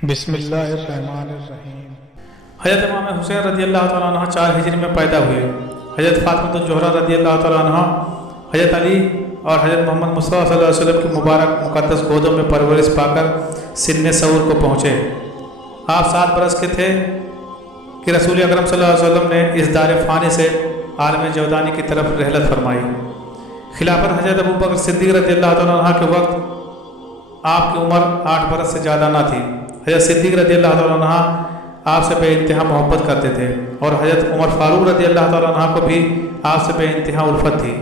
بسم اللہ الرحمن الرحیم۔ حضرت امام حسین رضی اللہ تعالیٰ عنہ 4 ہجری میں پیدا ہوئے۔ حضرت فاطمہ الزہرا رضی اللہ تعالیٰ عنہ حضرت علی اور حضرت محمد مصطفیٰ صلی اللہ علیہ وسلم کی مبارک مقدس گودوں میں پرورش پا کر سن صور کو پہنچے۔ آپ 7 برس کے تھے کہ رسول اکرم صلی اللہ علیہ وسلم نے اس دار فانی سے عالم جودانی کی طرف رحلت فرمائی۔ خلافت حضرت ابوبکر صدیق رضی اللہ تعالیٰ عنہ کے وقت آپ کی عمر 8 برس سے زیادہ نہ تھی۔ حضرت صدیق رضی اللہ تعالیٰ عنہ آپ سے بے انتہا محبت کرتے تھے اور حضرت عمر فاروق رضی اللہ تعالیٰ عنہ کو بھی آپ سے بے انتہا الفت تھی۔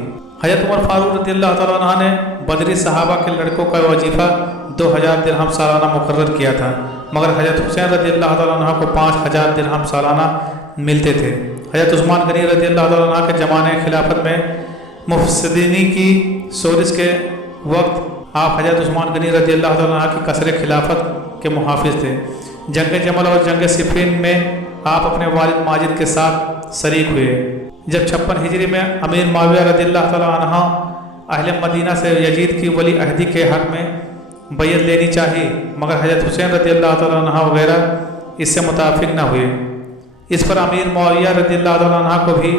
حضرت عمر فاروق رضی اللہ تعالیٰ عنہ نے بدری صحابہ کے لڑکوں کا وظیفہ 2000 درہم سالانہ مقرر کیا تھا، مگر حضرت حسین رضی اللہ تعالیٰ عنہ کو 5000 درہم سالانہ ملتے تھے۔ حضرت عثمان غنی رضی اللہ تعالیٰ عنہ کے زمانے خلافت میں مفسدینی کی سورش کے وقت آپ حضرت عثمان غنی رضی اللہ تعالیٰ عنہ کی قصر خلافت کے محافظ تھے۔ جنگ جمل اور جنگ صفین میں آپ اپنے والد ماجد کے ساتھ شریک ہوئے۔ جب 56 ہجری میں امیر معاویہ رضی اللہ تعالیٰ عنہ اہل مدینہ سے یزید کی ولی عہدی کے حق میں بیعت لینی چاہی، مگر حضرت حسین رضی اللہ تعالیٰ عنہ وغیرہ اس سے متفق نہ ہوئے۔ اس پر امیر معاویہ رضی اللہ تعالیٰ عنہ کو بھی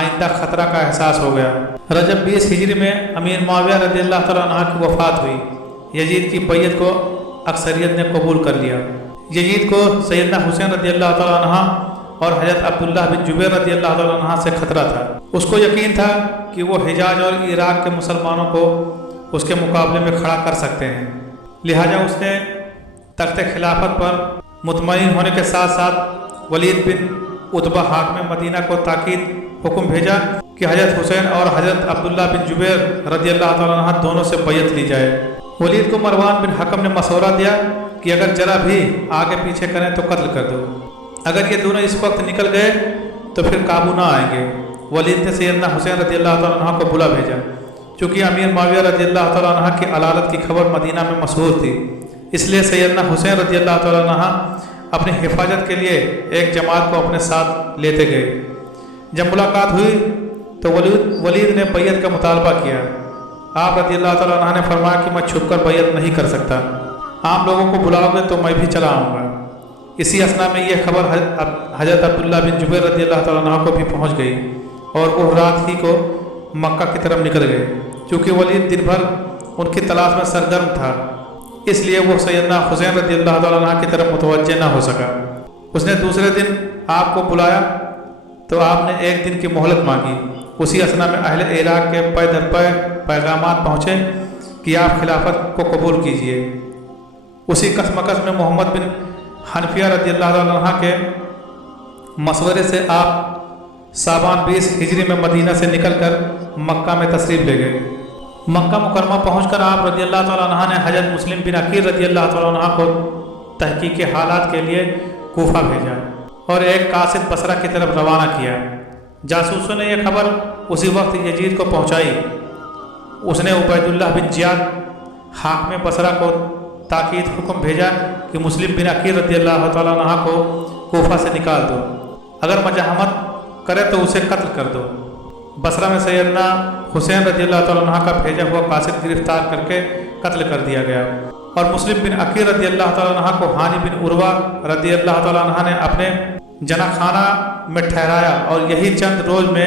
آئندہ خطرہ کا احساس ہو گیا۔ رجب 20 ہجری میں امیر معاویہ رضی اللہ تعالیٰ عنہ کی وفات ہوئی۔ یزید کی بیعت کو اکثریت نے قبول کر لیا۔ یزید کو سیدنا حسین رضی اللہ تعالیٰ عنہ اور حضرت عبداللہ بن زبیر رضی اللہ تعالیٰ عنہ سے خطرہ تھا۔ اس کو یقین تھا کہ وہ حجاز اور عراق کے مسلمانوں کو اس کے مقابلے میں کھڑا کر سکتے ہیں، لہٰذا اس نے تخت خلافت پر مطمئن ہونے کے ساتھ ساتھ ولید بن عتبہ حاکم مدینہ کو تاکید حکم بھیجا کہ حضرت حسین اور حضرت عبداللہ بن زبیر رضی اللہ تعالیٰ عنہ دونوں سے بیعت لی جائے۔ ولید کو مروان بن حکم نے مشورہ دیا کہ اگر ذرا بھی آگے پیچھے کریں تو قتل کر دو، اگر یہ دونوں اس وقت نکل گئے تو پھر قابو نہ آئیں گے۔ ولید نے سیدنا حسین رضی اللہ تعالیٰ عنہ کو بلا بھیجا، چونکہ امیر معاویہ رضی اللہ تعالیٰ عنہ کی علالت کی خبر مدینہ میں مشہور تھی، اس لیے سیدنا حسین رضی اللہ تعالیٰ عنہ اپنی حفاظت کے لیے ایک جماعت کو اپنے ساتھ لیتے گئے۔ جب ملاقات ہوئی تو ولید نے بیعت کا مطالبہ کیا۔ آپ رضی اللہ تعالیٰ عنہ نے فرمایا کہ میں چھپ کر بیعت نہیں کر سکتا، عام لوگوں کو بلاؤ گے تو میں بھی چلا آؤں گا۔ اسی اثنا میں یہ خبر حضرت عبداللہ بن زبیر رضی اللہ تعالیٰ عنہ کو بھی پہنچ گئی اور وہ رات ہی کو مکہ کی طرف نکل گئے۔ چونکہ ولید دن بھر ان کی تلاش میں سرگرم تھا، اس لیے وہ سیدنا حسین رضی اللہ تعالیٰ عنہ کی طرف متوجہ نہ ہو سکا۔ اس نے دوسرے دن آپ کو بلایا تو آپ نے 1 دن کی مہلت مانگی۔ اسی اثنا میں اہل عراق کے پے در پے پیغامات پہنچے کہ آپ خلافت کو قبول کیجئے۔ اسی کشمکش میں محمد بن حنفیہ رضی اللہ عنہ کے مشورے سے آپ شعبان 20 ہجری میں مدینہ سے نکل کر مکہ میں تشریف لے گئے۔ مکہ مکرمہ پہنچ کر آپ رضی اللہ تعالیٰ عنہ نے حضرت مسلم بن عقیل رضی اللہ تعالیٰ عنہ کو تحقیق کے حالات کے لیے کوفہ بھیجا اور ایک قاصد بصرہ کی طرف روانہ کیا۔ جاسوسوں نے یہ خبر اسی وقت یزید کو پہنچائی۔ اس نے عبید اللہ بن زیاد حاکم بصرہ کو تاکید حکم بھیجا کہ مسلم بن عقیل رضی اللہ تعالیٰ عنہ کو کوفہ سے نکال دو، اگر مزاحمت کرے تو اسے قتل کر دو۔ بصرہ میں سیدنا حسین رضی اللہ تعالیٰ عنہ کا بھیجا ہوا قاصد گرفتار کر کے قتل کر دیا گیا اور مسلم بن عقیل رضی اللہ تعالیٰ عنہ کو ہانی بن عروہ رضی اللہ تعالیٰ عنہ نے اپنے جنا خانہ میں ٹھہرایا اور یہی چند روز میں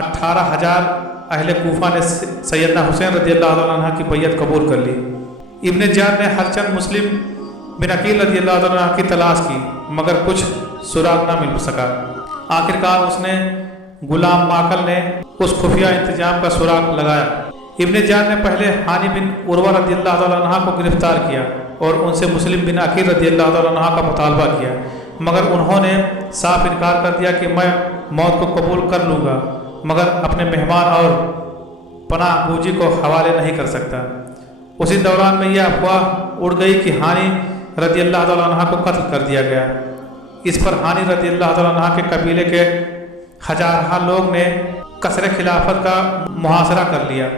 18000 اہل کوفہ نے سیدنا حسین رضی اللہ تعالیٰ عنہ کی بیعت قبول کر لی۔ ابن زیاد نے ہر چند مسلم بن عقیل رضی اللہ تعالیٰ عنہ کی تلاش کی، مگر کچھ سراغ نہ مل سکا۔ آخرکار اس نے غلام ماکل نے اس خفیہ انتظام کا سراغ لگایا۔ ابن زیاد نے پہلے ہانی بن عروہ رضی اللہ تعالیٰ عنہ کو گرفتار کیا اور ان سے مسلم بن عقیل رضی اللہ تعالیٰ عنہ کا مطالبہ کیا، مگر انہوں نے صاف انکار کر دیا کہ میں موت کو قبول کر لوں گا، مگر اپنے مہمان اور پناہ گوجی کو حوالے نہیں کر سکتا۔ اسی دوران میں یہ افواہ اڑ گئی کہ ہانی رضی اللہ تعالیٰ عنہ کو قتل کر دیا گیا۔ اس پر ہانی رضی اللہ تعالیٰ عنہ کے قبیلے کے ہزارہ لوگ نے قصر خلافت کا محاصرہ کر لیا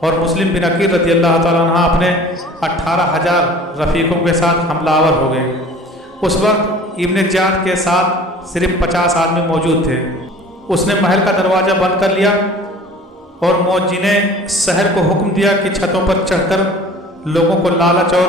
اور مسلم بن عقیل رضی اللہ تعالیٰ عنہ اپنے 18000 رفیقوں کے ساتھ حملہ آور ہو گئے۔ اس وقت ابن زیاد کے ساتھ صرف 50 آدمی موجود تھے۔ اس نے محل کا دروازہ بند کر لیا اور موجین شہر کو حکم دیا کہ چھتوں پر چڑھ کر لوگوں کو لالچ اور